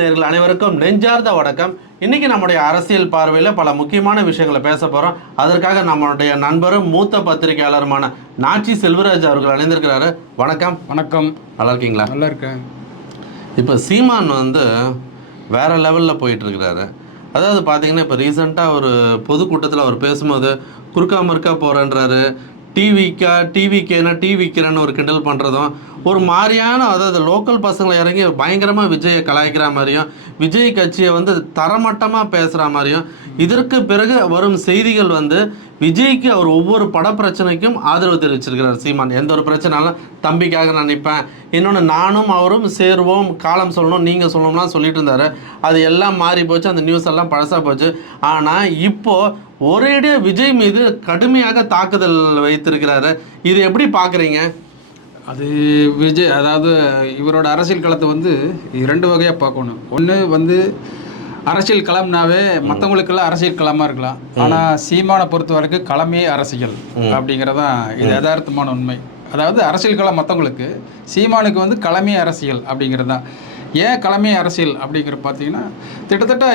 நேயர்கள் அனைவருக்கும் நெஞ்சார்ந்த வணக்கம். இன்னைக்கு நம்முடைய அரசியல் பார்வையில் பல முக்கியமான விஷயங்களை பேச போகிறோம். அதற்காக நம்மளுடைய நண்பரும் மூத்த பத்திரிகையாளருமான நாச்சி செல்வராஜ் அவர்கள் அணிந்திருக்கிறாரு. வணக்கம். வணக்கம். நல்லா இருக்கீங்களா? நல்லா இருக்கேன். இப்போ சீமான் வேறு லெவலில் போயிட்டுருக்கிறாரு. அதாவது பார்த்தீங்கன்னா இப்போ ரீசெண்டாக ஒரு பொதுக்கூட்டத்தில் அவர் பேசும்போது குறுக்கா மறுக்கா போகிறேன்றாரு. டிவிக்கேனா டிவிக்கிறேன்னு ஒரு கிண்டல் பண்ணுறதும் ஒரு மாதிரியான, அதாவது லோக்கல் பசங்களை இறங்கி பயங்கரமாக விஜயை கலாய்க்கிற மாதிரியும் விஜய் கட்சியை தரமட்டமாக பேசுகிற மாதிரியும் இதற்கு பிறகு வரும் செய்திகள் விஜய்க்கு அவர் ஒவ்வொரு பட பிரச்சனைக்கும் ஆதரவு தெரிவிச்சிருக்கிறார் சீமான். எந்த ஒரு பிரச்சனைனாலும் தம்பிக்காக நான் நிற்பேன், இன்னொன்று நானும் அவரும் சேருவோம், காலம் சொல்லணும் நீங்கள் சொல்லணும்லாம் சொல்லிட்டு இருந்தார். அது எல்லாம் மாறி போச்சு, அந்த நியூஸ் எல்லாம் பழசாக போச்சு. ஆனால் இப்போது ஒரேடியாக விஜய் மீது கடுமையாக தாக்குதல் வைத்திருக்கிறாரு. இது எப்படி பார்க்குறீங்க? அது விஜய், அதாவது இவரோட அரசியல் களத்தை இரண்டு வகையாக பார்க்கணும். ஒன்று அரசியல் களம்னாவே மற்றவங்களுக்கெல்லாம் அரசியல் களமாக இருக்கலாம். ஆனால் சீமானை பொறுத்த வரைக்கும் களமே அரசியல் அப்படிங்கிறதான் இது யதார்த்தமான உண்மை. அதாவது அரசியல் களம் மற்றவங்களுக்கு, சீமானுக்கு களமே அரசியல் அப்படிங்கிறது தான். ஏன் களமே அரசியல் அப்படிங்கிற பார்த்தீங்கன்னா, கிட்டத்தட்ட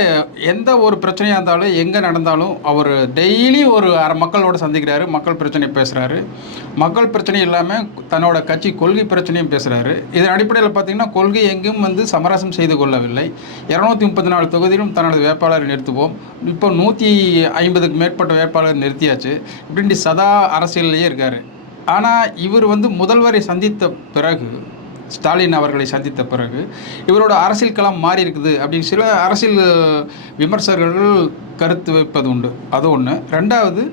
எந்த ஒரு பிரச்சனையாக இருந்தாலும் எங்கே நடந்தாலும் அவர் டெய்லி ஒரு மக்களோட சந்திக்கிறாரு, மக்கள் பிரச்சனை பேசுகிறாரு. மக்கள் பிரச்சனை இல்லாமல் தன்னோட கட்சி கொள்கை பிரச்சனையும் பேசுகிறாரு. இதன் அடிப்படையில் பார்த்திங்கன்னா கொள்கை எங்கும் சமரசம் செய்து கொள்ளவில்லை. 234 தொகுதியிலும் தன்னோட வேட்பாளரை நிறுத்துவோம், இப்போ 150க்கு மேற்பட்ட வேட்பாளர் நிறுத்தியாச்சு, இப்படின்ட்டு சதா அரசியல்லையே இருக்கார். ஆனால் இவர் முதல்வரை சந்தித்த பிறகு, ஸ்டாலின் அவர்களை சந்தித்த பிறகு இவரோட அரசியல் களம் மாறி இருக்குது அப்படின்னு சில அரசியல் விமர்சகர்கள் கருத்து வைப்பது உண்டு. அது ஒன்று. ரெண்டாவது,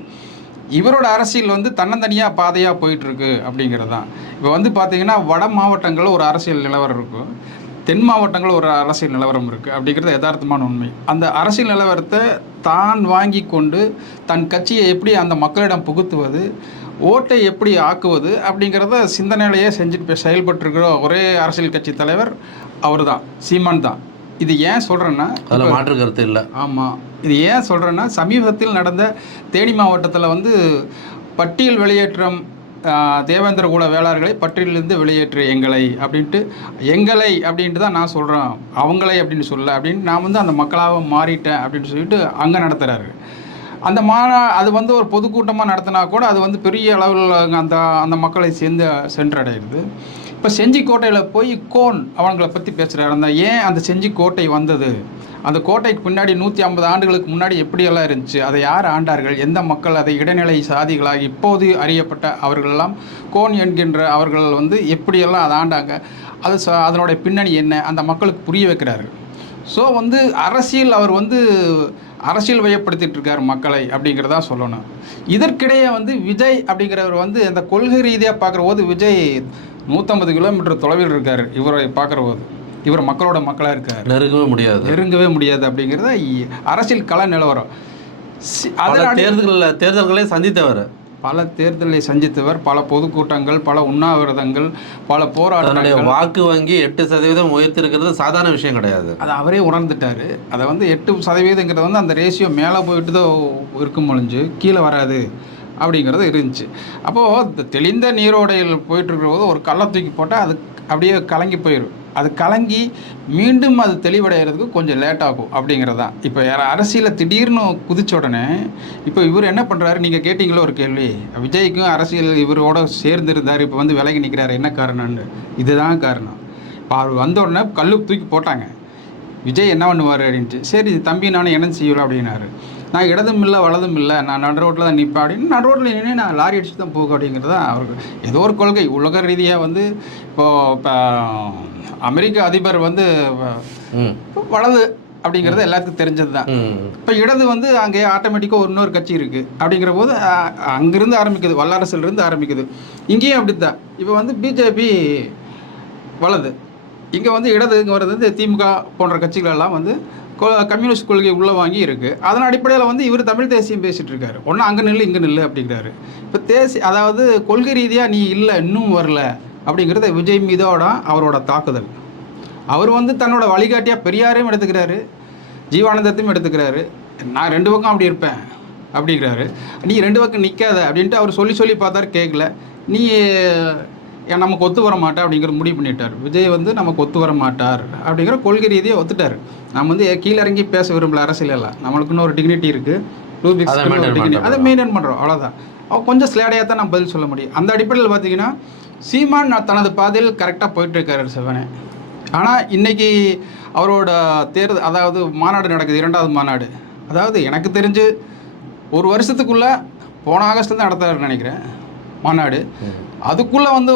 இவரோட அரசியல் தன்னந்தனியாக பாதையாக போயிட்டுருக்கு அப்படிங்கிறது தான். இப்போ பார்த்திங்கன்னா வட மாவட்டங்களில் ஒரு அரசியல் நிலவரம் இருக்கும், தென் மாவட்டங்களில் ஒரு அரசியல் நிலவரம் இருக்குது அப்படிங்கிறது யதார்த்தமான உண்மை. அந்த அரசியல் நிலவரத்தை தான் வாங்கி கொண்டு தன் கட்சியை எப்படி அந்த மக்களிடம் புகுத்துவது, ஓட்டை எப்படி ஆக்குவது அப்படிங்கிறத சிந்தனையிலேயே செஞ்சுட்டு செயல்பட்டுருக்கிற ஒரே அரசியல் கட்சி தலைவர் அவர் தான், சீமான் தான். இது ஏன் சொல்கிறேன்னா, அதில் மாற்று கருத்து இல்லை. ஆமாம், இது ஏன் சொல்கிறேன்னா, சமீபத்தில் நடந்த தேனி மாவட்டத்தில் பட்டியல் வெளியேற்றம், தேவேந்திர குல வேளாளர்களை பட்டியலிருந்து வெளியேற்று எங்களை அப்படின்ட்டு தான் நான் சொல்கிறேன், அவங்களை அப்படின்னு சொல்ல அப்படின்னு நான் அந்த மக்களாக மாறிட்டேன் அப்படின்னு சொல்லிட்டு அங்கே நடத்துகிறாரு. அந்த அது ஒரு பொதுக்கூட்டமாக நடத்தினா கூட அது பெரிய அளவில் அந்த மக்களை சென்றடைகிறது. இப்போ செஞ்சிக்கோட்டையில் போய் கோன் அவங்களை பற்றி பேசுகிறாரு. அந்த செஞ்சிக்கோட்டை வந்தது, அந்த கோட்டைக்கு பின்னாடி 150 ஆண்டுகளுக்கு முன்னாடி எப்படியெல்லாம் இருந்துச்சு, அதை யார் ஆண்டார்கள், எந்த மக்கள் அதை இடைநிலை சாதிகளாக இப்போது அறியப்பட்ட அவர்களெல்லாம் கோன் என்கின்ற அவர்கள் எப்படியெல்லாம் அதை ஆண்டாங்க, அதனுடைய பின்னணி என்ன, அந்த மக்களுக்கு புரிய வைக்கிறாரு. ஸோ அரசியல் அவர் அரசியல் வயப்படுத்திட்டு இருக்கார் மக்களை அப்படிங்கிறதா சொல்லணும். இதற்கிடையே விஜய் அப்படிங்கிறவர் அந்த கொள்கை ரீதியாக பார்க்குற போது விஜய் 150 கிலோமீட்டர் தொலைவில் இருக்கார். இவரை பார்க்குற போது இவர் மக்களோட மக்களாக இருக்கார், நெருங்கவே முடியாது அப்படிங்கிறத அரசியல் கள நிலவரம். தேர்தல்களை சந்தித்தவர், பல தேர்தலை சந்தித்தவர், பல பொதுக்கூட்டங்கள், பல உண்ணாவிரதங்கள், பல போராட்டங்கள். வாக்கு வங்கி 8% உயர்த்திருக்கிறது சாதாரண விஷயம் கிடையாது. அதை அவரே உணர்ந்துட்டார். அதை 8%ங்கிறது அந்த ரேஷியோ மேலே போயிட்டு தான் இருக்கும் பொழிஞ்சு கீழே வராது அப்படிங்கிறது இருந்துச்சு. அப்போது தெளிந்த நீரோடையில் போயிட்டுருக்கிற போது ஒரு கல்லை தூக்கி போட்டால் அது அப்படியே கலங்கி போயிடும். அது கலங்கி மீண்டும் அது தெளிவடைகிறதுக்கு கொஞ்சம் லேட் ஆகும் அப்படிங்கிறது தான். இப்போ அரசியலை திடீர்னு குதிச்ச உடனே இப்போ இவர் என்ன பண்ணுறாரு, நீங்கள் கேட்டிங்களோ ஒரு கேள்வி, விஜய்க்கும் அரசியல் இவரோட சேர்ந்துருந்தார், இப்போ விலகி நிற்கிறாரு, என்ன காரணம்னு. இதுதான் காரணம். இப்போ அவர் வந்த உடனே கல்லு தூக்கி போட்டாங்க, விஜய் என்ன பண்ணுவார் அப்படின்ட்டு. சரி தம்பி நானும் என்ன செய்யலாம் அப்படின்னாரு. நான் இடதும் இல்லை வலதும் இல்லை, நான் நடு ரோட்டில் தான் நிற்பேன் அப்படின்னு. நடு ரோட்டில் நின்று நான் லாரி அடிச்சுட்டு தான் போக அப்படிங்கிறது தான் அவருக்கு ஏதோ ஒரு கொள்கை. உலக ரீதியாக இப்போ அமெரிக்க அதிபர் வலது அப்படிங்கிறது எல்லாத்துக்கும் தெரிஞ்சது தான். இப்போ இடது அங்கே ஆட்டோமேட்டிக்காக இன்னொரு கட்சி இருக்குது அப்படிங்கிற போது அங்கேருந்து ஆரம்பிக்குது, வல்லரசுலேருந்து ஆரம்பிக்குது. இங்கேயும் அப்படி தான். இப்போ பிஜேபி வலது, இங்கே இடது, இங்கே வர்றது திமுக போன்ற கட்சிகளெல்லாம் கம்யூனிஸ்ட் கொள்கை உள்ளே வாங்கி இருக்குது. அதன் அடிப்படையில் இவர் தமிழ் தேசியம் பேசிகிட்டு இருக்காரு. ஒன்றா அங்கே நில்லு இங்கே நில்லு அப்படிங்கிறாரு. இப்போ அதாவது கொள்கை ரீதியாக நீ இல்லை, இன்னும் வரல அப்படிங்கிறத விஜய் மீதோட அவரோட தாக்குதல். அவர் தன்னோட வழிகாட்டியாக பெரியாரையும் எடுத்துக்கிறாரு, ஜீவானந்தத்தையும் எடுத்துக்கிறாரு. நான் 2 பக்கம் அப்படி இருப்பேன் அப்படிங்கிறாரு. நீ 2 பக்கம் நிற்காத அப்படின்ட்டு அவர் சொல்லி பார்த்தாரு, கேட்கல. நீ நமக்கு ஒத்து வர மாட்டேன் அப்படிங்கிற முடிவு பண்ணிட்டார். விஜய் வந்து நமக்கு ஒத்து வர மாட்டார் அப்படிங்கிற கொள்கை ரீதியாக ஒத்துட்டார். நம்ம வந்து கீழே இறங்கி பேச விரும்பல அரசியலெல்லாம். நம்மளுக்குன்னு ஒரு டிக்னிட்டி இருக்குது, ரூபிக்ஸ்க்கு ஒரு டிக்னிட்டி, அதை மெயின்டைன் பண்ணுறோம், அவ்வளோதான். அவன் கொஞ்சம் ஸ்லேடையாக தான் நம்ம பதில் சொல்ல முடியும். அந்த அடிப்படையில் பார்த்தீங்கன்னா சீமான் தனது பாதையில் கரெக்டாக போயிட்டுருக்காரு செவனே. ஆனால் இன்றைக்கி அவரோட தேர்தல், அதாவது மாநாடு நடக்குது, 2வது மாநாடு. அதாவது எனக்கு தெரிஞ்சு ஒரு வருஷத்துக்குள்ளே போன ஆகஸ்ட்டில் தான் நடத்துறாருன்னு நினைக்கிறேன் மாநாடு. அதுக்குள்ளே வந்து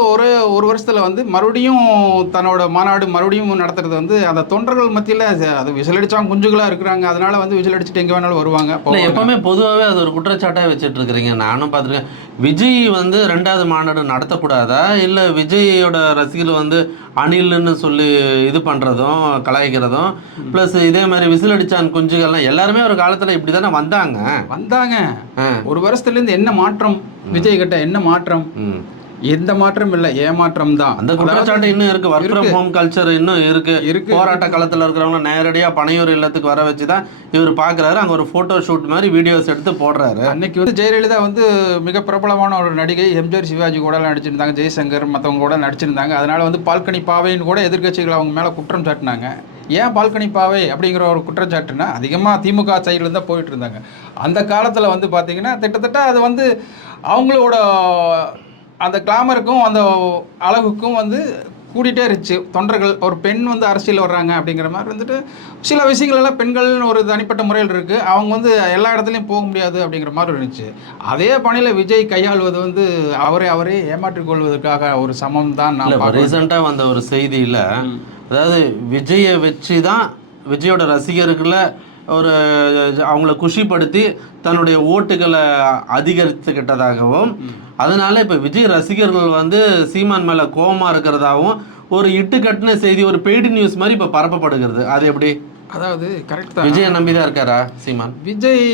ஒரு வருஷத்தில் வந்து மறுபடியும் தன்னோட மாநாடு மறுபடியும் நடத்துறது வந்து அந்த தொண்டர்கள் மத்தியில் அது விசிலடிச்சாங்க குஞ்சுகளாக இருக்கிறாங்க. அதனால வந்து விசிலடிச்சுட்டு எங்கே வேணாலும் வருவாங்க. எப்போவுமே பொதுவாகவே அது ஒரு குற்றச்சாட்டாக வச்சுட்டு இருக்கிறீங்க. நானும் பார்த்துருக்கேன். விஜய் வந்து 2வது மாநாடு நடத்தக்கூடாதா, இல்லை விஜயோட ரசிகர்கள் வந்து அணில்னு சொல்லி இது பண்ணுறதும் கலாய்க்கிறதும் ப்ளஸ் இதே மாதிரி விசிலடிச்சான் குஞ்சுகள்லாம் எல்லாருமே ஒரு காலத்தில் இப்படி தானே வந்தாங்க. ஒரு வருஷத்துலேருந்து என்ன மாற்றம் விஜய் கிட்ட, என்ன மாற்றம்? எந்த மாற்றம் இல்லை, ஏமாற்றம் தான். அந்த குற்றச்சாட்டு இன்னும் இருக்கு. ஒர்க் ஃப்ரம் ஹோம் கல்ச்சர் இன்னும் இருக்கு. போராட்ட காலத்தில் இருக்கிறவங்க நேரடியாக பனையூர் இல்லத்துக்கு வர வச்சு தான் இவர் பார்க்குறாரு. அங்கே ஒரு ஃபோட்டோ ஷூட் மாதிரி வீடியோஸ் எடுத்து போடுறாரு. அன்னைக்கு வந்து ஜெயலலிதா வந்து மிக பிரபலமான ஒரு நடிகை, எம்ஜிஆர் சிவாஜி கூட நடிச்சிருந்தாங்க, ஜெய்சங்கர் மற்றவங்க கூட நடிச்சிருந்தாங்க. அதனால வந்து பால்கனி பாவைன்னு கூட எதிர்கட்சிகள் அவங்க மேலே குற்றம் சாட்டினாங்க. ஏன் பால்கனி பாவை அப்படிங்கிற ஒரு குற்றச்சாட்டுனா அதிகமாக திமுக சைடில் தான் போயிட்டு இருந்தாங்க. அந்த காலத்தில் வந்து பார்த்திங்கன்னா கிட்டத்தட்ட அது வந்து அவங்களோட அந்த கிளாமருக்கும் அந்த அழகுக்கும் வந்து கூட்டிகிட்டே இருந்துச்சு. தொண்டர்கள் ஒரு பெண் வந்து அரசியல் வர்றாங்க அப்படிங்கிற மாதிரி வந்துட்டு சில விஷயங்களெல்லாம் பெண்கள்னு ஒரு தனிப்பட்ட முறையில் இருக்குது. அவங்க வந்து எல்லா இடத்துலையும் போக முடியாது அப்படிங்கிற மாதிரி இருந்துச்சு. அதே பணியில் விஜய் கையாளுவது வந்து அவரே ஏமாற்றிக் கொள்வதற்காக ஒரு சமம் தான். நான் ரீசெண்டாக வந்த ஒரு செய்தியில், அதாவது விஜயை வச்சு தான் விஜயோட ரசிகர்களை ஒரு அவங்கள குஷிப்படுத்தி தன்னுடைய ஓட்டுகளை அதிகரித்துக்கிட்டதாகவும், அதனால இப்போ விஜய் ரசிகர்கள் வந்து சீமான் மேலே கோபமாக இருக்கிறதாகவும் ஒரு இட்டுக்கட்டின செய்தி, ஒரு பெய்டு நியூஸ் மாதிரி இப்போ பரப்பப்படுகிறது. அது எப்படி? அதாவது கரெக்ட் தான். விஜயை நம்பி தான் இருக்காரா சீமான்? விஜய்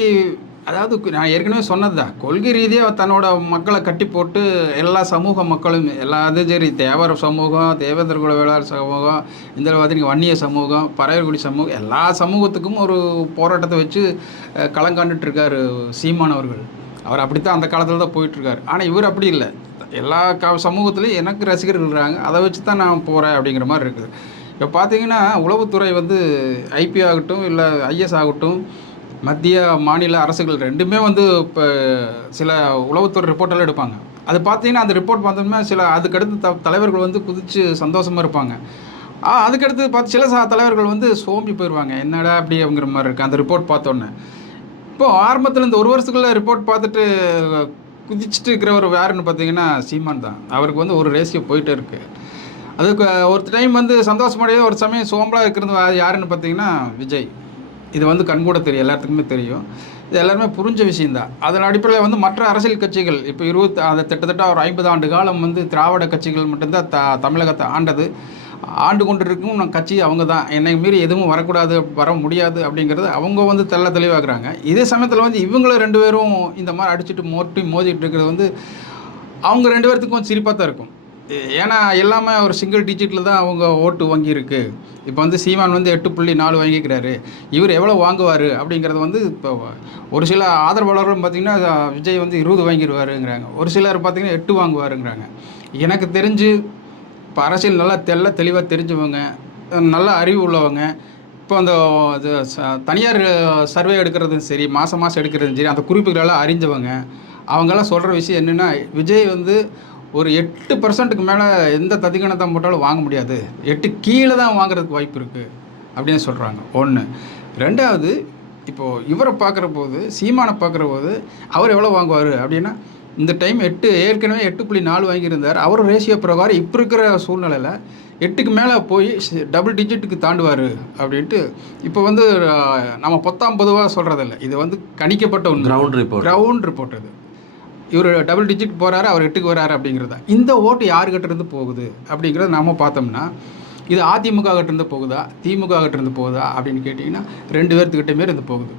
அதாவது நான் ஏற்கனவே சொன்னது தான், கொள்கை ரீதியாக தன்னோட மக்களை கட்டி போட்டு எல்லா சமூக மக்களும் அது சரி, தேவர் சமூகம், தேவேந்திர குல வேளாளர் சமூகம், இந்த பார்த்தீங்கன்னா வன்னிய சமூகம், பறையர்குடி சமூகம், எல்லா சமூகத்துக்கும் ஒரு போராட்டத்தை வச்சு களங்காண்டுட்டுருக்கார் சீமான் அவர்கள். அவர் அப்படித்தான் அந்த காலத்தில் தான் போயிட்டுருக்காரு. ஆனால் இவர் அப்படி இல்லை. எல்லா சமூகத்துலேயும் எனக்கு ரசிகர்கள் இருக்கிறாங்க, அதை வச்சு தான் நான் போகிறேன் அப்படிங்கிற மாதிரி இருக்குது. இப்போ பார்த்தீங்கன்னா உளவுத்துறை வந்து ஐபி ஆகட்டும் இல்லை ஐஎஸ் ஆகட்டும், மத்திய மாநில அரசுகள் ரெண்டுமே வந்து இப்போ சில உளவுத்துறை ரிப்போர்ட்டெல்லாம் எடுப்பாங்க. அது பார்த்தீங்கன்னா அந்த ரிப்போர்ட் பார்த்தோம்னா சில அதுக்கடுத்து தலைவர்கள் வந்து குதித்து சந்தோஷமாக இருப்பாங்க. அதுக்கடுத்து பார்த்து சில தலைவர்கள் வந்து சோம்பி போயிடுவாங்க, என்னடா அப்படி அப்படிங்கிற மாதிரி இருக்குது அந்த ரிப்போர்ட் பார்த்தோன்னே. இப்போது ஆரம்பத்தில் இந்த ஒரு வருஷத்துக்குள்ளே ரிப்போர்ட் பார்த்துட்டு குதிச்சுட்டு இருக்கிறவர் யாருன்னு பார்த்தீங்கன்னா சீமான் தான். அவருக்கு வந்து ஒரு ரேஷியோ போயிட்டே இருக்குது. அதுக்கு ஒரு டைம் வந்து சந்தோஷமடைய ஒரு சமயம் சோம்பலாக இருக்கிறது யாருன்னு பார்த்தீங்கன்னா விஜய். இது வந்து கண்கூட தெரியும், எல்லாத்துக்குமே தெரியும். இது எல்லாருமே புரிஞ்ச விஷயந்தான். அதன் அடிப்படையில் வந்து மற்ற அரசியல் கட்சிகள் இப்போ அதை கிட்டத்தட்ட ஒரு 50 ஆண்டு காலம் வந்து திராவிட கட்சிகள் மட்டும்தான் தமிழகத்தை ஆண்டு கொண்டு இருக்கும் கட்சி அவங்க தான். என்னை மீறி எதுவும் வரக்கூடாது, வர முடியாது அப்படிங்கிறது அவங்க வந்து தெளிவாக்குறாங்க. இதே சமயத்தில் வந்து இவங்கள 2 பேரும் இந்த மாதிரி அடிச்சுட்டு மோதிட்டு இருக்கிறது வந்து அவங்க 2 பேர்த்துக்கும் கொஞ்சம் சிரிப்பாக தான் இருக்கும். ஏன்னா எல்லாமே ஒரு சிங்கிள் டிஜிட்டில் தான் அவங்க ஓட்டு வங்கி இருக்குது. இப்போ வந்து சீமான் வந்து 8.4 வாங்கிக்கிறாரு, இவர் எவ்வளோ வாங்குவார் அப்படிங்கிறது வந்து இப்போ ஒரு சில ஆதரவாளர்களும் பார்த்திங்கன்னா விஜய் வந்து 20 வாங்கிடுவாருங்கிறாங்க, ஒரு சிலர் பார்த்திங்கன்னா 8 வாங்குவாருங்கிறாங்க. எனக்கு தெரிஞ்சு இப்போ அரசியல் நல்லா தெளிவாக தெரிஞ்சவங்க, நல்ல அறிவு உள்ளவங்க, இப்போ அந்த தனியார் சர்வே எடுக்கிறதும் சரி, மாதம் எடுக்கிறதும் சரி, அந்த குறிப்புகளெல்லாம் அறிஞ்சவங்க அவங்கெல்லாம் சொல்கிற விஷயம் என்னென்னா, விஜய் வந்து ஒரு 8% மேலே எந்த ததிகணத்தை போட்டாலும் வாங்க முடியாது, 8 கீழே தான் வாங்குறதுக்கு வாய்ப்பு இருக்குது அப்படின்னு சொல்கிறாங்க. 1. 2வது, இப்போது இவரை பார்க்குற போது, சீமானை பார்க்குற போது அவர் எவ்வளோ வாங்குவார் அப்படின்னா, இந்த டைம் ஏற்கனவே 8.4 வாங்கியிருந்தார். அவர் ரேஷியோ பிரகாரம் இப்போ இருக்கிற சூழ்நிலையில் 8க்கு மேலே போய் டபுள் டிஜிட்டுக்கு தாண்டுவார் அப்படின்ட்டு இப்போ வந்து நம்ம பொதுவாக சொல்கிறதில்ல, இது வந்து கணிக்கப்பட்ட ஒன்று, கிரவுண்ட் ரிப்போர்ட். அது இவர் டபுள் டிஜிட் போகிறாரு, அவர் 8க்கு வராரு அப்படிங்கிறதா. இந்த ஓட்டு யாருக்கிட்டேருந்து போகுது அப்படிங்கிறத நாம் பார்த்தோம்னா, இது அதிமுக கிட்டேருந்து போகுதா, திமுக கிட்டேருந்து போகுதா அப்படின்னு கேட்டிங்கன்னா 2 பேர்த்துக்கிட்டே இருந்து போகுது.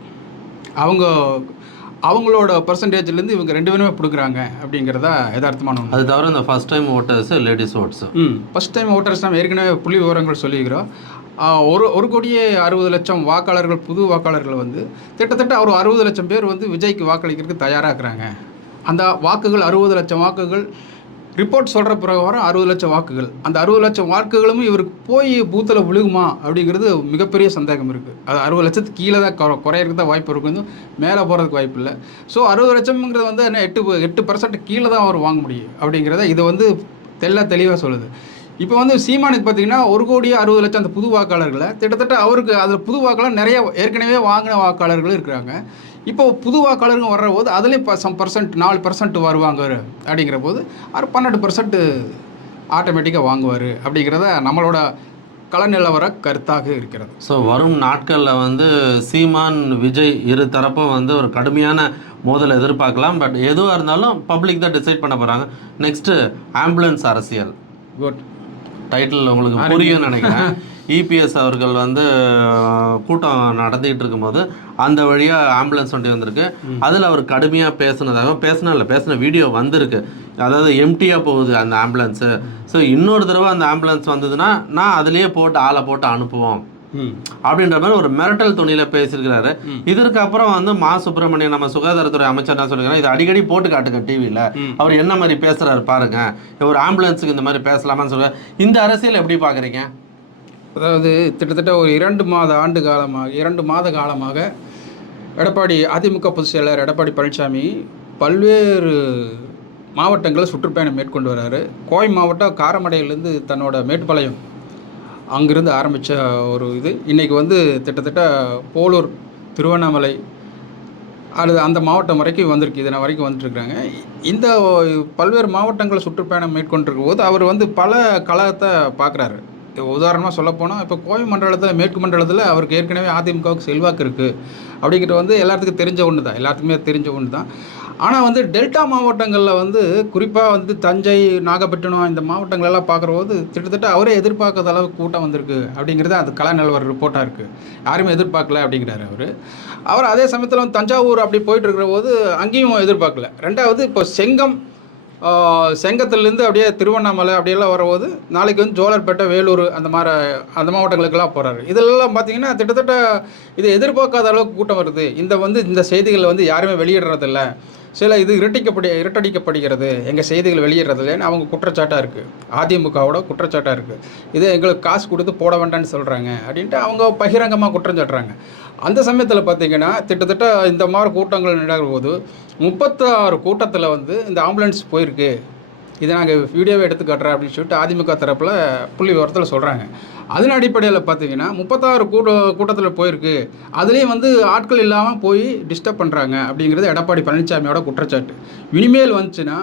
அவங்களோட பர்சன்டேஜ்லேருந்து இவங்க 2 பேருமே கொடுக்குறாங்க அப்படிங்கிறதா யதார்த்தமான ஒன்று. அது தவிர இந்த first time voters, ladies votes, first time voters நம்ம ஏற்கனவே புள்ளி விவரங்கள் சொல்லிக்கிறோம். 1,60,00,000 வாக்காளர்கள், புது வாக்காளர்கள் வந்து கிட்டத்தட்ட ஒரு 60 லட்சம் பேர் வந்து விஜய்க்கு வாக்களிக்கிறதுக்கு தயாராக இருக்கிறாங்க. அந்த வாக்குகள் 60 லட்சம் வாக்குகள் ரிப்போர்ட் சொல்கிற பிரகாரம் 60 லட்சம் வாக்குகள். அந்த 60 லட்சம் வாக்குகளும் இவருக்கு போய் பூத்தில் விழுகுமா அப்படிங்கிறது மிகப்பெரிய சந்தேகம் இருக்குது. அது 60 லட்சத்துக்கு கீழே தான் குறையிறதுக்கு தான் வாய்ப்பு இருக்குது, மேலே போகிறதுக்கு வாய்ப்பு இல்லை. ஸோ 60 லட்சம்ங்கிறது வந்து என்ன 8% கீழே தான் அவர் வாங்க முடியும் அப்படிங்கிறத இது வந்து தெளிவாக சொல்லுது. இப்போ வந்து சீமானுக்கு பார்த்தீங்கன்னா 1,60,00,000 அந்த புது வாக்காளர்களை கிட்டத்தட்ட அவருக்கு அதில் புது வாக்காளர் நிறைய ஏற்கனவே வாங்கின வாக்காளர்களும் இருக்கிறாங்க. இப்போ புது வாக்காளர்கள் வர்ற போது அதுலேயும் சம் பர்சன்ட் 4% வருவாங்க அப்படிங்கிற போது அவர் 12% ஆட்டோமேட்டிக்காக வாங்குவார் அப்படிங்கிறத நம்மளோட கள நிலவர கருத்தாக இருக்கிறது. ஸோ வரும் நாட்களில் வந்து சீமான் விஜய் இரு தரப்பும் வந்து ஒரு கடுமையான மோதல் எதிர்பார்க்கலாம். பட் எதுவாக இருந்தாலும் பப்ளிக் தான் டிசைட் பண்ண போகிறாங்க. நெக்ஸ்ட்டு ஆம்புலன்ஸ் அரசியல். குட் டைட்டில் உங்களுக்கு புரியும்னு நினைக்கிறேன். இபிஎஸ் அவர்கள் வந்து கூட்டம் நடத்திட்டு இருக்கும்போது அந்த வழியாக ஆம்புலன்ஸ் வண்டி வந்திருக்கு. அதில் அவர் கடுமையாக பேசின வீடியோ வந்திருக்கு. அதாவது எம்டியாக போகுது அந்த ஆம்புலன்ஸு. ஸோ இன்னொரு தடவை அந்த ஆம்புலன்ஸ் வந்ததுன்னா நான் அதுலேயே ஆளை போட்டு அனுப்புவோம் அப்படின்ற மாதிரி ஒரு மிரட்டல் துணியில் பேசியிருக்கிறாரு. இதற்கு அப்புறம் வந்து மா சுப்பிரமணியன் நம்ம சுகாதாரத்துறை அமைச்சர் என்ன சொல்லிக்கிறாங்க, இது அடிக்கடி போட்டு காட்டுங்க டிவியில், அவர் என்ன மாதிரி பேசுறாரு பாருங்க, ஒரு ஆம்புலன்ஸுக்கு இந்த மாதிரி பேசலாமான்னு சொல்லுவார். இந்த அரசியல் எப்படி பார்க்குறீங்க? அதாவது கிட்டத்தட்ட ஒரு 2 மாத காலமாக எடப்பாடி அதிமுக பொதுச் செயலர் எடப்பாடி பழனிசாமி பல்வேறு மாவட்டங்களில் சுற்றுப்பயணம் மேற்கொண்டு வர்றாரு. கோவை மாவட்டம் காரமடையிலேருந்து தன்னோட மேட்டுப்பாளையம் அங்கிருந்து ஆரம்பித்த ஒரு இது இன்றைக்கி வந்து கிட்டத்தட்ட போலூர், திருவண்ணாமலை அந்த மாவட்டம் வரைக்கும் வந்திருக்கு. இதனை வரைக்கும் வந்துட்டுருக்காங்க. இந்த பல்வேறு மாவட்டங்களில் சுற்றுப்பயணம் மேற்கொண்டிருக்கும் போது அவர் வந்து பல கழகத்தை பார்க்குறாரு. உதாரணமாக சொல்லப்போனால் இப்போ கோவை மண்டலத்தில், மேற்கு மண்டலத்தில் அவருக்கு ஏற்கனவே அதிமுகவுக்கு செல்வாக்கு இருக்குது அப்படிங்கிறது வந்து எல்லாத்துக்குமே தெரிஞ்ச ஒன்று தான். ஆனால் வந்து டெல்டா மாவட்டங்களில் வந்து குறிப்பாக வந்து தஞ்சை, நாகப்பட்டினம் இந்த மாவட்டங்களெல்லாம் பார்க்குறபோது கிட்டத்தட்ட அவரே எதிர்பார்க்காத அளவுக்கு கூட்டம் வந்திருக்கு அப்படிங்கிறது அது கள நிலவர ரிப்போர்ட்டாக இருக்குது. யாருமே எதிர்பார்க்கல அப்படிங்கிறாரு அவர் அதே சமயத்தில் வந்து தஞ்சாவூர் அப்படி போயிட்டு இருக்கிற போது அங்கேயும் எதிர்பார்க்கல. ரெண்டாவது இப்போ செங்கத்திலேருந்து அப்படியே திருவண்ணாமலை அப்படியெல்லாம் வரும்போது நாளைக்கு வந்து ஜோலார்பேட்டை, வேலூர் அந்த மாவட்டங்களுக்கெல்லாம் போகிறாரு. இதெல்லாம் பார்த்தீங்கன்னா கிட்டத்தட்ட இது எதிர்பார்க்காத அளவுக்கு கூட்டம் வருது. இந்த செய்திகளை வந்து யாருமே வெளியிடுறதில்ல, சில இது இரட்டடிக்கப்படுகிறது, எங்கள் செய்திகள் வெளியிடுறதில்லன்னு அவங்க குற்றச்சாட்டாக இருக்குது. அதிமுகவோட குற்றச்சாட்டாக இருக்குது. இது எங்களுக்கு காசு கொடுத்து போட வேண்டாம்னு சொல்கிறாங்க அப்படின்ட்டு அவங்க பகிரங்கமாக குற்றம் சாட்டுறாங்க. அந்த சமயத்தில் பார்த்திங்கன்னா கிட்டத்தட்ட இந்த மாதிரி கூட்டங்கள் நடக்கும் போது 36 கூட்டத்தில் வந்து இந்த ஆம்புலன்ஸ் போயிருக்கு, இதை நாங்கள் வீடியோவை எடுத்து காட்டுறோம் அப்படின்னு சொல்லிட்டு அதிமுக தரப்பில் புள்ளி விவரத்தில் சொல்கிறாங்க. அதன் அடிப்படையில் பார்த்திங்கன்னா 36 கூட்டத்தில் போயிருக்கு, அதுலேயும் வந்து ஆட்கள் இல்லாமல் போய் டிஸ்டர்ப் பண்ணுறாங்க அப்படிங்கிறது எடப்பாடி பழனிசாமியோட குற்றச்சாட்டு. இனிமேல் வந்துச்சுன்னா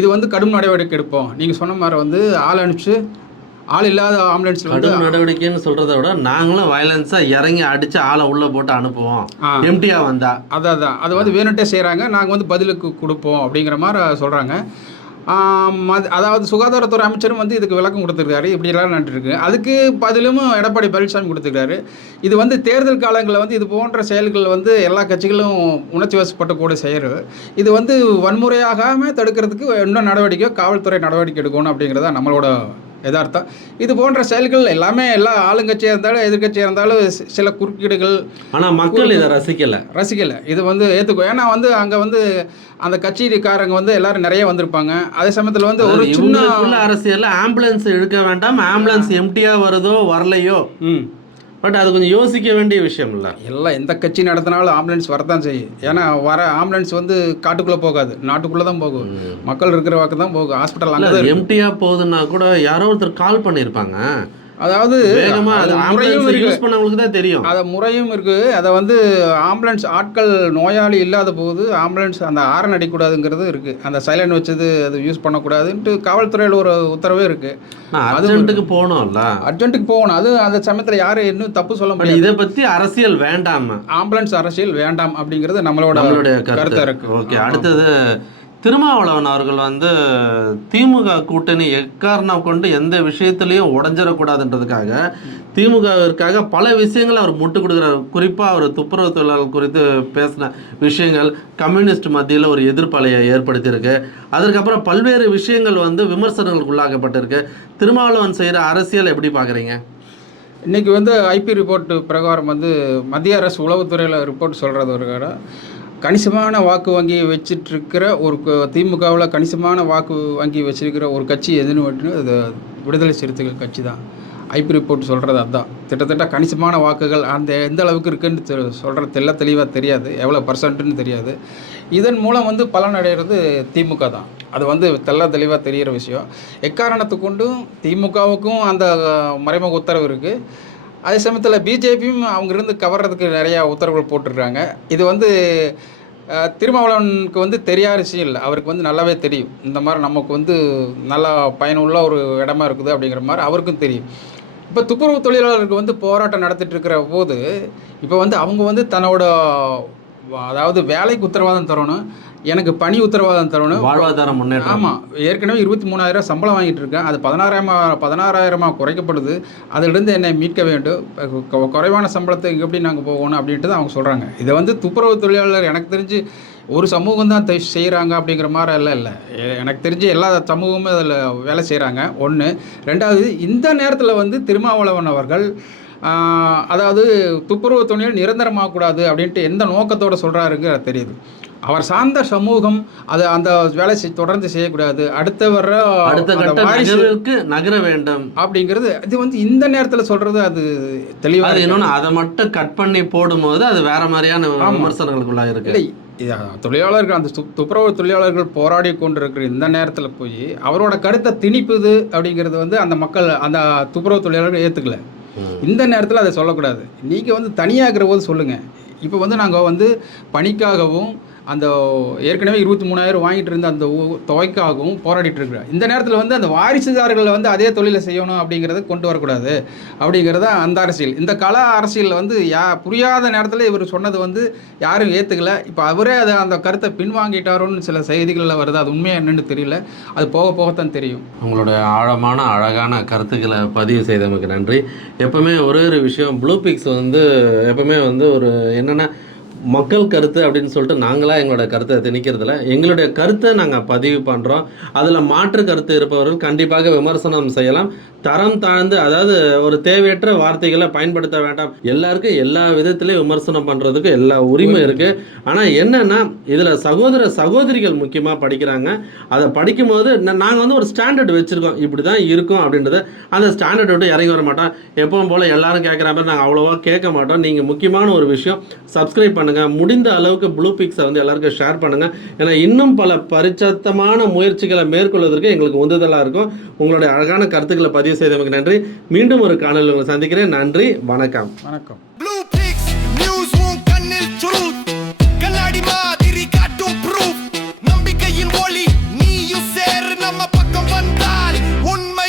இது வந்து கடும் நடவடிக்கை எடுப்போம். நீங்கள் சொன்ன மாதிரி வந்து ஆள் இல்லாத ஆம்புலன்ஸ் கடும் நடவடிக்கைன்னு சொல்கிறத விட நாங்களும் வயலன்ஸாக இறங்கி அடித்து ஆளை உள்ளே போட்டு அனுப்புவோம் எம்டியாக வந்தால். அதான் அது வந்து வேணுட்டே செய்கிறாங்க, நாங்கள் வந்து பதிலுக்கு கொடுப்போம் அப்படிங்கிற மாதிரி சொல்கிறாங்க. அதாவது சுகாதாரத்துறை அமைச்சரும் வந்து இதுக்கு விளக்கம் கொடுத்துருக்காரு, இப்படிலாம் நடந்துருக்கு. அதுக்கு பதிலும் எடப்பாடி பழனிசாமி கொடுத்துருக்காரு. இது வந்து தேர்தல் காலங்களில் வந்து இது போன்ற செயல்கள் வந்து எல்லா கட்சிகளும் உணர்ச்சி வசப்பட்டு செய்கிறது. இது வந்து வன்முறையாகாமல் தடுக்கிறதுக்கு இன்னும் காவல்துறை நடவடிக்கை எடுக்கணும் அப்படிங்கிறத நம்மளோட யதார்த்தம். இது போன்ற செயல்கள் எல்லாமே எல்லா ஆளுங்கட்சியாக இருந்தாலும் எதிர்கட்சியாக இருந்தாலும் சில குறுக்கீடுகள். ஆனால் மக்கள் இதை ரசிக்கலை. இது வந்து ஏற்றுக்கும். ஏன்னா வந்து அங்கே வந்து அந்த கட்சிக்காரங்க வந்து எல்லாரும் நிறைய வந்திருப்பாங்க. அதே சமயத்தில் வந்து ஒரு சின்ன அரசியலில் ஆம்புலன்ஸ் இழுக்க வேண்டாம், ஆம்புலன்ஸ் எம்டியாக வருதோ வரலையோ, பட் அது கொஞ்சம் யோசிக்க வேண்டிய விஷயம் இல்லை. எல்லாம் எந்த கட்சி நடத்தினாலும் ஆம்புலன்ஸ் வரத்தான் செய்யும். ஏன்னா ஆம்புலன்ஸ் வந்து காட்டுக்குள்ளே போகாது, நாட்டுக்குள்ளே தான் போகும், மக்கள் இருக்கிற வாக்கு தான் போகும். ஹாஸ்பிட்டல் அங்கே எம்டியாக போகுதுன்னா கூட யாரோ ஒருத்தர் கால் பண்ணியிருப்பாங்க. அதாவது தெரியும், அதை முறையும் இருக்குது. அதை வந்து ஆம்புலன்ஸ் ஆட்கள் நோயாளி இல்லாத போது ஆம்புலன்ஸ் அந்த ஆரன் அடிக்கூடாதுங்கிறது இருக்குது. அந்த சைலண்ட் வச்சது அது யூஸ் பண்ணக்கூடாதுன்ட்டு காவல்துறையில் ஒரு உத்தரவே இருக்குது. அர்ஜென்ட்டுக்கு போகணும். அது அந்த சமயத்தில் யாரும் இன்னும் தப்பு சொல்ல முடியாது. இதை பற்றி அரசியல் வேண்டாம், ஆம்புலன்ஸ் அரசியல் வேண்டாம் அப்படிங்கிறது நம்மளுடைய கருத்து இருக்குது. ஓகே, அடுத்தது திருமாவளவன் அவர்கள் வந்து திமுக கூட்டணி எக்காரணம் கொண்டு எந்த விஷயத்துலையும் உடஞ்சிடக்கூடாதுன்றதுக்காக திமுகவிற்காக பல விஷயங்கள் அவர் முட்டு கொடுக்குறாரு. குறிப்பாக அவர் துப்புரவு தொழிலாளர்கள் குறித்து பேசின விஷயங்கள் கம்யூனிஸ்ட் மத்தியில் ஒரு எதிர்ப்பலையை ஏற்படுத்தியிருக்கு. அதற்கப்புறம் பல்வேறு விஷயங்கள் வந்து விமர்சனங்களுக்கு உள்ளாக்கப்பட்டிருக்கு. திருமாவளவன் செய்கிற அரசியல் எப்படி பார்க்குறீங்க? இன்றைக்கி வந்து ஐபி ரிப்போர்ட் பிரகாரம் வந்து மத்திய அரசு உளவுத்துறையில் ரிப்போர்ட் சொல்கிறது ஒரு கணிசமான வாக்கு வங்கி வச்சிட்ருக்கிற ஒரு திமுகவில் கணிசமான வாக்கு வங்கி வச்சிருக்கிற ஒரு கட்சி எதுன்னு வந்துட்டு அது விடுதலை சிறுத்தைகள் கட்சி தான். ஐபி ரிப்போர்ட் சொல்கிறது அதுதான். கிட்டத்தட்ட கணிசமான வாக்குகள் அந்த எந்த அளவுக்கு இருக்குன்னு சொல்கிறது தெளிவாக தெரியாது, எவ்வளோ பர்சன்ட்டுன்னு தெரியாது. இதன் மூலம் வந்து பலன் அடைகிறது திமுக தான். அது வந்து தெளிவாக தெரிகிற விஷயம். எக்காரணத்தை கொண்டும் திமுகவுக்கும் அந்த மறைமுக உத்தரவு இருக்குது. அதே சமயத்தில் பிஜேபியும் அவங்கிருந்து கவர்றதுக்கு நிறையா உத்தரவுகள் போட்டிருக்காங்க. இது வந்து திருமாவளவனுக்கு வந்து தெரியாத விஷயம் இல்லை, அவருக்கு வந்து நல்லாவே தெரியும். இந்த மாதிரி நமக்கு வந்து நல்லா பயனுள்ள ஒரு இடமா இருக்குது அப்படிங்கிற மாதிரி அவருக்கும் தெரியும். இப்போ துப்புரவு தொழிலாளருக்கு வந்து போராட்டம் நடத்திட்டு இருக்கிற போது இப்போ வந்து அவங்க வந்து தன்னோட அதாவது வேலைக்கு உத்தரவாதம் தரணும், எனக்கு பணி உத்தரவாதம் தரணும், வாழ்வாதாரம் முன்னேற்றம். ஆமாம், ஏற்கனவே 23,000 சம்பளம் வாங்கிட்டு இருக்கேன், அது 16,000 குறைக்கப்படுது, அதிலிருந்து என்னை மீட்க வேண்டும், குறைவான சம்பளத்தை எப்படி நாங்கள் போகணும் அப்படின்ட்டு தான் அவங்க சொல்கிறாங்க. இதை வந்து துப்புரவு தொழிலாளர் எனக்கு தெரிஞ்சு ஒரு சமூகம் தான் செய்கிறாங்க அப்படிங்கிற மாதிரி எல்லாம் இல்லை. எனக்கு தெரிஞ்சு எல்லா சமூகமும் அதில் வேலை செய்கிறாங்க. ஒன்று. ரெண்டாவது, இந்த நேரத்தில் வந்து திருமாவளவன் அவர்கள் அதாவது துப்புரவு தொழில் நிரந்தரமாகக்கூடாது அப்படின்ட்டு எந்த நோக்கத்தோடு சொல்கிறாருங்க தெரியுது. அவர் சார்ந்த சமூகம் அது அந்த வேலை தொடர்ந்து செய்யக்கூடாது, அடுத்த நகர வேண்டும் அப்படிங்கிறது இது வந்து இந்த நேரத்தில் சொல்கிறது அது தெளிவாக. இன்னொன்று, அதை மட்டும் கட் பண்ணி போடும்போது அது வேற மாதிரியான விமர்சனங்களுக்குள்ளாக இருக்கு. இல்லை, தொழிலாளர்கள் அந்த துப்புரவு தொழிலாளர்கள் போராடி கொண்டிருக்கிற இந்த நேரத்தில் போய் அவரோட கருத்தை திணிப்புது அப்படிங்கிறது வந்து அந்த மக்கள் அந்த துப்புரவு தொழிலாளர்கள் ஏற்றுக்கல. இந்த நேரத்தில் அதை சொல்லக்கூடாது. நீங்கள் வந்து தனியாக இருக்கிற போது சொல்லுங்கள். இப்போ வந்து நாங்கள் வந்து பணிக்காகவும் அந்த ஏற்கனவே 23,000 வாங்கிட்டு இருந்த அந்த தொகைக்காகவும் போராடிட்டு இருக்கிறோம். இந்த நேரத்தில் வந்து அந்த வாரிசுதாரர்களை வந்து அதே தொழிலை செய்யணும் அப்படிங்கிறத கொண்டு வரக்கூடாது அப்படிங்கிறத அந்த அரசியல். இந்த அரசியலில் வந்து புரியாத நேரத்தில் இவர் சொன்னது வந்து யாரும் ஏற்றுக்கல. இப்போ அவரே அதை அந்த கருத்தை பின்வாங்கிட்டாரோன்னு சில செய்திகளில் வருது. அது உண்மையாக என்னென்னு தெரியல, அது போக போகத்தான் தெரியும். உங்களுடைய ஆழமான அழகான கருத்துக்களை பதிவு செய்தமைக்கு நன்றி. எப்பவுமே ஒரு விஷயம், ப்ளூ பிக்ஸ் வந்து எப்பவுமே வந்து ஒரு என்னென்னா மக்கள் கருத்து அப்படின்னு சொல்லிட்டு நாங்களாக எங்களோட கருத்தை திணிக்கிறதுல எங்களுடைய கருத்தை நாங்கள் பதிவு பண்ணுறோம். அதில் மாற்று கருத்து இருப்பவர்கள் கண்டிப்பாக விமர்சனம் செய்யலாம். தரம் தாழ்ந்து, அதாவது ஒரு தேவையற்ற வார்த்தைகளை பயன்படுத்த வேண்டாம். எல்லாருக்கும் எல்லா விதத்திலையும் விமர்சனம் பண்ணுறதுக்கு எல்லா உரிமை இருக்குது. ஆனால் என்னென்னா இதில் சகோதரிகள் முக்கியமாக படிக்கிறாங்க. அதை படிக்கும்போது நாங்கள் வந்து ஒரு ஸ்டாண்டர்ட் வச்சுருக்கோம், இப்படி தான் இருக்கும் அப்படின்றத. அந்த ஸ்டாண்டர்ட் விட்டு இறங்கி வர மாட்டோம். எப்பவும் போல் எல்லாரும் கேட்குற மாதிரி நாங்கள் அவ்வளோவா கேட்க மாட்டோம். நீங்கள் முக்கியமான ஒரு விஷயம் சப்ஸ்கிரைப் பண்ணுங்கள், முடிந்த அளவுக்கு ப்ளூ பிக்ஸை வந்து எல்லாருக்கும் ஷேர் பண்ணுங்கள். ஏன்னா இன்னும் பல பரிச்சத்தமான முயற்சிகளை மேற்கொள்வதற்கு எங்களுக்கு உந்துதலாக இருக்கும். உங்களுடைய அழகான கருத்துக்களை பதிவு செய்தவங்க நன்றி. மீண்டும் ஒரு காணொலியில் உங்களை சந்திக்கிறேன். நன்றி, வணக்கம்.